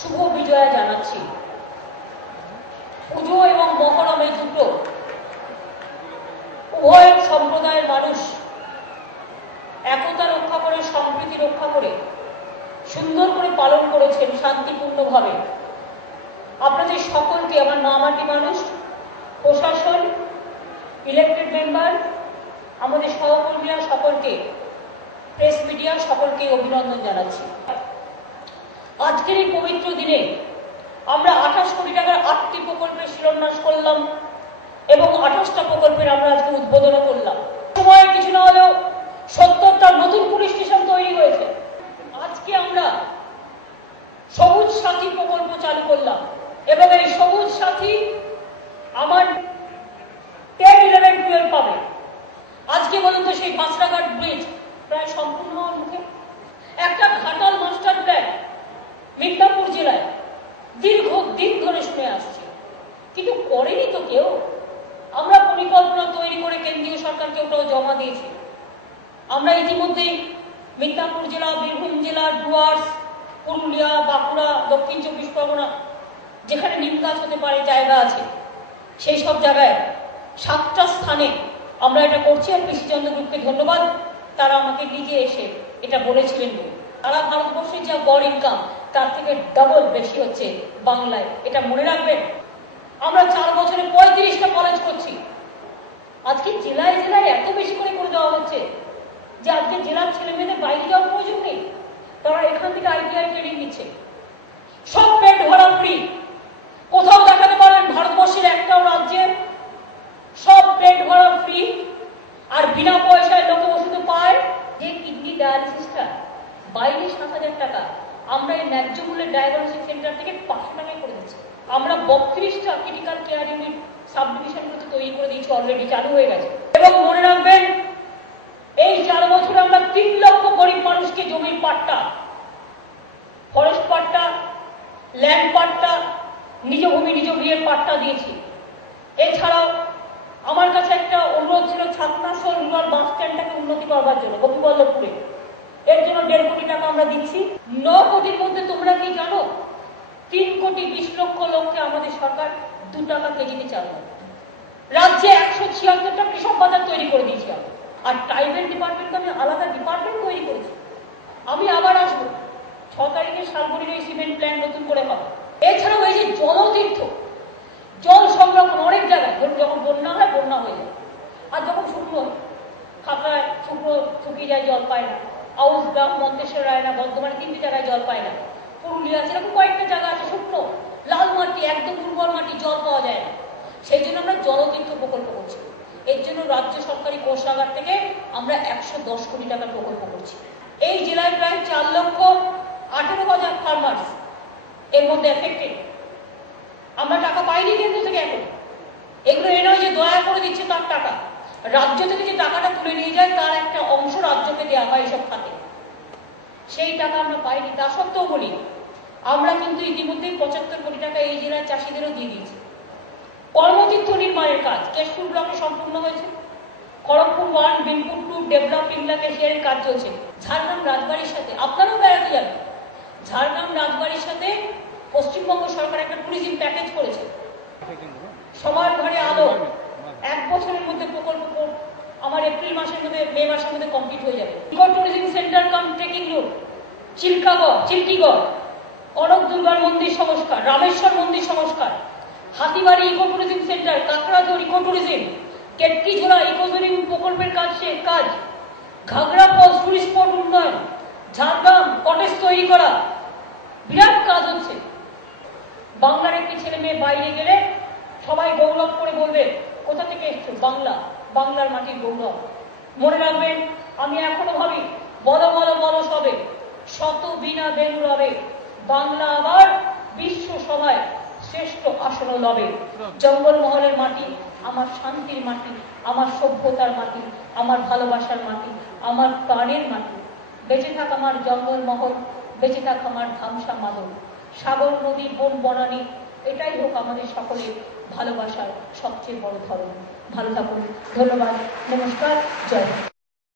শুভ বিজয়া জানাচ্ছি। পুজো এবং মহরম এই দুটো উভয় সম্প্রদায়ের মানুষ একতা রক্ষা করে, সম্প্রীতি রক্ষা করে সুন্দর করে পালন করেছেন শান্তিপূর্ণভাবে। আপনাদের সকলকে, আমার মামাটি মানুষ, প্রশাসন, ইলেক্টেড মেম্বার, আমাদের সহকর্মীরা সকলকে, প্রেস মিডিয়া সকলকে অভিনন্দন জানাচ্ছি। আজকের এই পবিত্র দিনে আমরা 28 কোটি টাকার 8টি প্রকল্পের শিলান্যাস করলাম এবং 28টা প্রকল্পের আমরা আজকে উদ্বোধন করলাম। সময় কিছু না হলেও 70টা নতুন পুলিশ স্টেশন তৈরি হয়েছে। আজকে আমরা সবুজ সাথী প্রকল্প চালু করলাম এবং এই সবুজ সাথী আমার 10, 11, 12 পাবে। আজকে বলুন তো, সেই বাসরাঘাট ব্রিজ প্রায় সম্পূর্ণ হওয়ার মুখে। একটা ঘাটাল মাস্টার প্ল্যান মিদনাপুর জেলায় দীর্ঘদিন ধরে শুনে আসছে, কিন্তু করেনি তো কেউ। আমরা পরিকল্পনা তৈরি করে কেন্দ্রীয় সরকারকে ওটাও জমা দিয়েছি। আমরা ইতিমধ্যেই মিদনাপুর জেলা, বীরভূম জেলা, ডুয়ার্স, পুরুলিয়া, বাঁকুড়া, দক্ষিণ 24 পরগনা, যেখানে নিম গাছ হতে পারে জায়গা আছে, সেই সব জায়গায় 7টা স্থানে আমরা এটা করছি। আর পিসি চন্দ্র গ্রুপকে ধন্যবাদ, তারা আমাকে নিজে এসে এটা বলেছিলেন। তারা ভারতবর্ষের যা গড় ইনকাম তার থেকে ডাবল বেশি হচ্ছে বাংলায়, এটা মনে রাখবেন। আমরা 4 বছরে 35টা কলেজ করছি। আজকে জেলায় জেলায় এত বেশি করে দেওয়া হচ্ছে যে আজকে জেলার ছেলে মেয়েদের বাইরে যাওয়ার প্রয়োজন নেই, তারা এখান থেকে ITI ট্রেনিং নিচ্ছে। সব পেট ভরা ফ্রি। কোথাও দেখাতে পারেন ভারতবর্ষের একটাও রাজ্যে সব পেট ভরা ফ্রি আর বিনা পয়সায় লোকে ওষুধ পায়? যে কিডনি ডায়ালিসিসটা বাইরে 7,000 টাকা, আমরা এই ন্যায্য মূল্যের ডায়াগনস্টিক সেন্টার থেকে 500 টাকায় করে দিচ্ছি। আমরা 32টা ক্রিটিক্যাল কেয়ার ইউনিট সাব ডিভিশনগুলোতে তৈরি করে দিয়েছি, অলরেডি চালু হয়ে গেছে। এবং মনে রাখবেন, এই 4 বছরে আমরা 3 লক্ষ গরিব মানুষকে জমির পাট্টা, ফরেস্ট পাট্টা, ল্যান্ড পাট্টা, নিজ ভূমি নিজ গৃহের পাট্টা দিয়েছি। এছাড়াও আমার কাছে একটা অনুরোধ ছিল ছাত্রাসন রুরাল বাস স্ট্যান্ডটাকে উন্নতি করবার জন্য গোপীবল্লভপুরে। এর জন্য 1.5 কোটি টাকা আমরা দিচ্ছি। 9 কোটির মধ্যে তোমরা কি জানো 3 কোটি 20 লক্ষ লোককে আমাদের সরকার 2 টাকা কেজিতে চাল দেয়। রাজ্যে 176টা কৃষক বাজার তৈরি করে দিয়েছি আমরা। আর ট্রাইবেল ডিপার্টমেন্ট আমি আলাদা ডিপার্টমেন্ট তৈরি করেছি। আমি আবার আসবো 6 তারিখে শালবনির এই সিমেন্ট প্ল্যান্ট নতুন করে হবে। এছাড়াও এই যে জলতীর্থ, জল সংরক্ষণ অনেক জায়গায়, ধরুন যখন বন্যা হয়, বন্যা হয়ে যায়, আর যখন শুকনো খাতড়ায় শুকিয়ে যায়, জল পায় না। আউস গ্রাম, মন্তেশ্বর, রায়না, বর্ধমানে 3টে জায়গায় জল পায় না। পুরুলিয়া, সেরকম কয়েকটা জায়গা আছে শুকনো, লাল মাটি, একদম দুর্বল মাটি, জল পাওয়া যায় না। সেই জন্য আমরা জলতীর্থ প্রকল্প করছি। এর জন্য রাজ্য সরকারি কোষাগার থেকে আমরা 110 কোটি টাকার প্রকল্প করছি। এই জেলায় প্রায় 4,18,000 ফার্মার্স এর মধ্যে এফেক্টেড। আমরা টাকা পাইনি কেন্দ্র থেকে এখন। এগুলো এ নয় যে দয়া করে দিচ্ছে তার টাকা, রাজ্য থেকে যে টাকাটা তুলে নিয়ে যায় তার একটা অংশ রাজ্যকে দেওয়া হয় এসব খাতে, সেই টাকা আমরা পাইনি। তা সত্ত্বেও বলি, আমরা কিন্তু ইতিমধ্যে 75 কোটি টাকা এই জেলার চাষিদেরও দিয়ে দিয়েছি। কর্মতীর্থ নির্মাণের কাজ কেশপুর ব্লকে সম্পূর্ণ হয়েছে। খড়গপুর 1, বিনপুর 2 ডেভেলপ ইমপ্লিমেন্টেশনের কাজ চলছে। ঝাড়গ্রাম রাজবাড়ির সাথে আপনারাও বেড়াতে যাবেন। ঝাড়গ্রাম রাজবাড়ির সাথে পশ্চিমবঙ্গ সরকার একটা ট্যুরিজম প্যাকেজ করেছে। সবার ঘরে আলো 1 বছরের মধ্যে প্রকল্প আমার এপ্রিল মাসের মধ্যে, মে মাসের মধ্যে কমপ্লিট হয়ে যাবে। Eco tourism centre cum trekking route, Chilkigarh, Kanak দুর্গার মন্দির সংস্কার, রামেশ্বর মন্দির সংস্কার, Hatibari eco tourism centre, Kakrajhore eco tourism, Ketkijhora eco tourism প্রকল্পের কাজ, ঘাগড়া ফলস টুরিস্ট স্পট উন্নয়ন, ঝাড়গ্রাম কটেজ তৈরি করা, বিরাট কাজ হচ্ছে। বাংলার একটি ছেলে মেয়ে বাইরে গেলে সবাই গৌরব করে বলবে কোথা থেকে এসছো, বাংলা, বাংলার মাটির গৌরব। মনে রাখবেন, আমি এখনো ভাবি বলো বলো বলো সবে, শত বিনা বেনু রবে, বাংলা আবার বিশ্ব সভায় শ্রেষ্ঠ আসন লবে। জঙ্গলমহলের মাটি আমার শান্তির মাটি, আমার সভ্যতার মাটি, আমার ভালোবাসার মাটি, আমার প্রাণের মাটি। বেঁচে থাক আমার জঙ্গলমহল, বেঁচে থাক আমার ধামসা মাদল, সাগর নদী বন বনানী, এটাই হোক আমাদের সকলের ভালোবাসার সবচেয়ে বড় ধরন। ভালো থাকুন, ধন্যবাদ, নমস্কার, জয়।